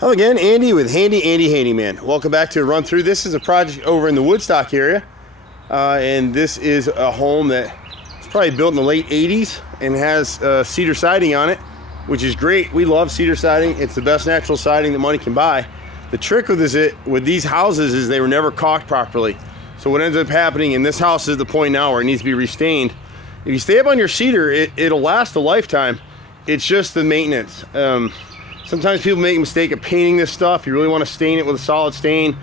Hello again, Andy with Handy Andy Handyman. Welcome back to a run through. This is a project over in the Woodstock area, and this is a home that was probably built in the late 80s and has cedar siding on it, which is great. We love cedar siding. It's the best natural siding that money can buy. The trick with these houses is they were never caulked properly. So what ends up happening, and this house is the point now where it needs to be restained. If you stay up on your cedar, it'll last a lifetime. It's just the maintenance. Sometimes people make a mistake of painting this stuff. You really want to stain it with a solid stain.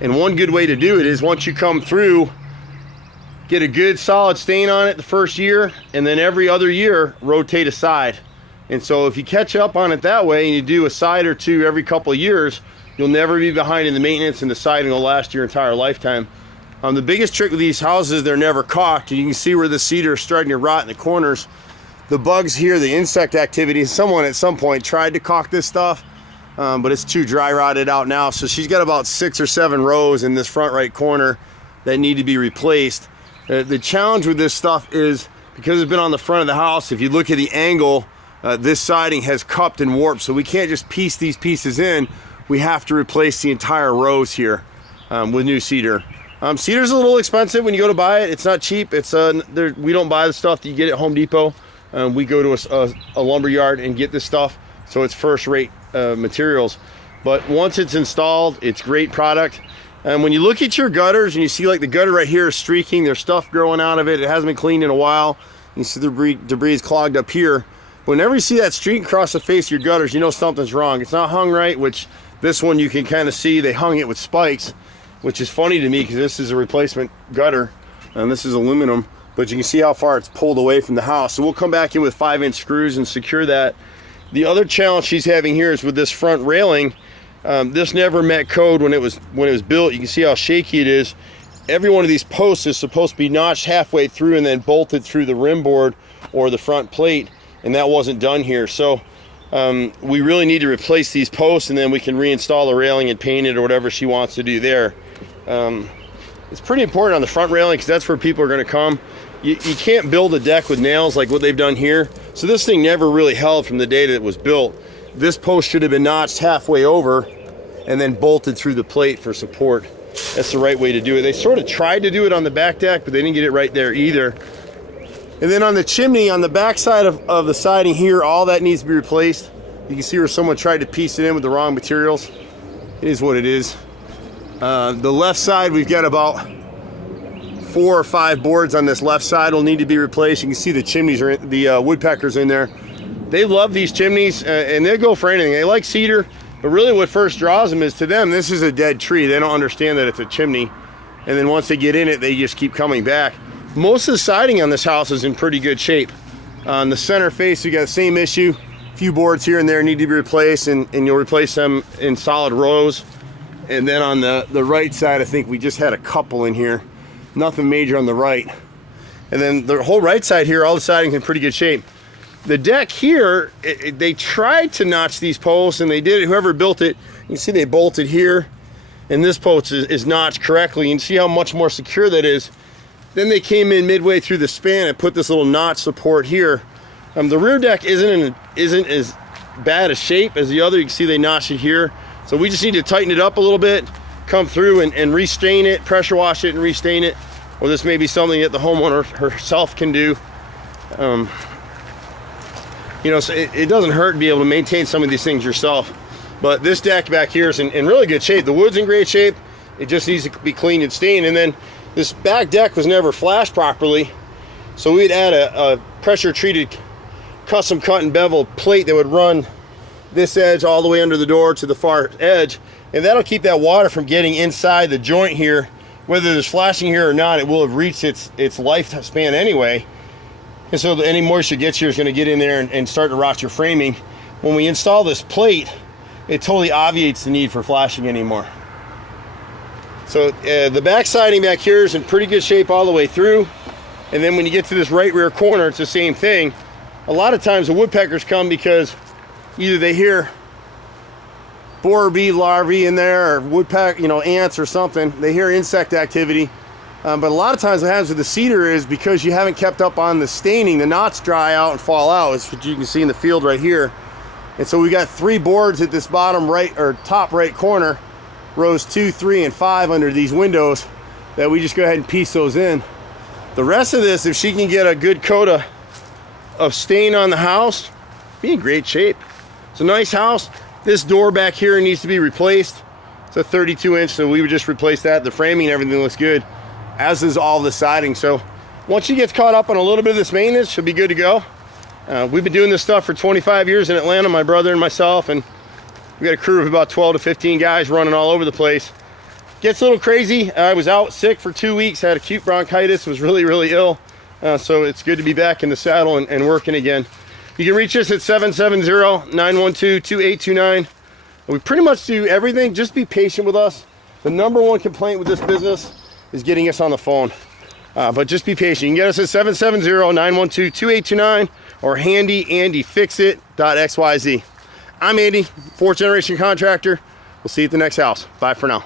And one good way to do it is once you come through, get a good solid stain on it the first year, and then every other year, rotate a side. And so if you catch up on it that way and you do a side or two every couple of years, you'll never be behind in the maintenance, and the siding will last your entire lifetime. The biggest trick with these houses, they're never caulked. You can see where the cedar is starting to rot in the corners. The bugs here, the insect activity, someone at some point tried to caulk this stuff, but it's too dry rotted out now. So she's got about 6 or 7 rows in this front right corner that need to be replaced. The challenge with this stuff is because it's been on the front of the house, if you look at the angle, this siding has cupped and warped. So we can't just piece these pieces in. We have to replace the entire rows here with new cedar. Cedar's a little expensive when you go to buy it. It's not cheap. We don't buy the stuff that you get at Home Depot. We go to a lumber yard and get this stuff, so it's first-rate materials. But once it's installed, it's great product. And when you look at your gutters and you see like the gutter right here is streaking, there's stuff growing out of it, it hasn't been cleaned in a while, you see the debris is clogged up here. Whenever you see that streak across the face of your gutters, you know something's wrong. It's not hung right, which this one you can kind of see they hung it with spikes, which is funny to me because this is a replacement gutter and this is aluminum. But you can see how far it's pulled away from the house. So we'll come back in with 5-inch screws and secure that. The other challenge she's having here is with this front railing. This never met code when it was built. You can see how shaky it is. Every one of these posts is supposed to be notched halfway through and then bolted through the rim board or the front plate, and that wasn't done here. So we really need to replace these posts, and then we can reinstall the railing and paint it or whatever she wants to do there. It's pretty important on the front railing because that's where people are going to come. You can't build a deck with nails like what they've done here. So this thing never really held from the day that it was built. This post should have been notched halfway over and then bolted through the plate for support. That's the right way to do it. They sort of tried to do it on the back deck, but they didn't get it right there either. And then on the chimney, on the back side of the siding here, all that needs to be replaced. You can see where someone tried to piece it in with the wrong materials. It is what it is. The left side, we've got about 4 or 5 boards on this left side will need to be replaced. You can see the chimneys are the woodpeckers in there. They love these chimneys and they go for anything. They like cedar, but really what first draws them is, to them, this is a dead tree. They don't understand that it's a chimney. And then once they get in it, they just keep coming back. Most of the siding on this house is in pretty good shape. On the center face, we got the same issue. A few boards here and there need to be replaced, and you'll replace them in solid rows. And then on the right side, I think we just had a couple in here. Nothing major on the right. And then the whole right side here, all the siding's in pretty good shape. The deck here, they tried to notch these posts, and they did it. Whoever built it, you can see they bolted here, and this post is notched correctly. You can see how much more secure that is. Then they came in midway through the span and put this little notch support here. The rear deck isn't as bad a shape as the other. You can see they notched it here. So we just need to tighten it up a little bit, come through and restain it, pressure wash it and restain it. Or this may be something that the homeowner herself can do. You know, so it doesn't hurt to be able to maintain some of these things yourself. But this deck back here is in really good shape. The wood's in great shape. It just needs to be cleaned and stained. And then this back deck was never flashed properly. So we'd add a pressure treated custom cut and bevel plate that would run this edge all the way under the door to the far edge, and that'll keep that water from getting inside the joint here. Whether there's flashing here or not, it will have reached its lifespan anyway, and so any moisture gets here is going to get in there and start to rot your framing. When we install this plate, it totally obviates the need for flashing anymore. So the back siding back here is in pretty good shape all the way through, and then when you get to this right rear corner, it's the same thing. A lot of times the woodpeckers come because either they hear borer bee larvae in there, or woodpecker, ants or something. They hear insect activity. But a lot of times what happens with the cedar is because you haven't kept up on the staining, the knots dry out and fall out, as you can see in the field right here. And so we got 3 boards at this bottom right or top right corner, rows 2, 3, and 5 under these windows, that we just go ahead and piece those in. The rest of this, if she can get a good coat of stain on the house, be in great shape. It's a nice house. This door back here needs to be replaced. It's a 32 inch, so we would just replace that. The framing and everything looks good, as is all the siding. So once she gets caught up on a little bit of this maintenance, she'll be good to go. We've been doing this stuff for 25 years in Atlanta, my brother and myself, and we got a crew of about 12 to 15 guys running all over the place. Gets a little crazy. I was out sick for 2 weeks, had acute bronchitis, was really, really ill. So it's good to be back in the saddle and working again. You can reach us at 770-912-2829. We pretty much do everything. Just be patient with us. The #1 complaint with this business is getting us on the phone. But just be patient. You can get us at 770-912-2829 or HandyANDYFixit.xyz. I'm Andy, 4th generation contractor. We'll see you at the next house. Bye for now.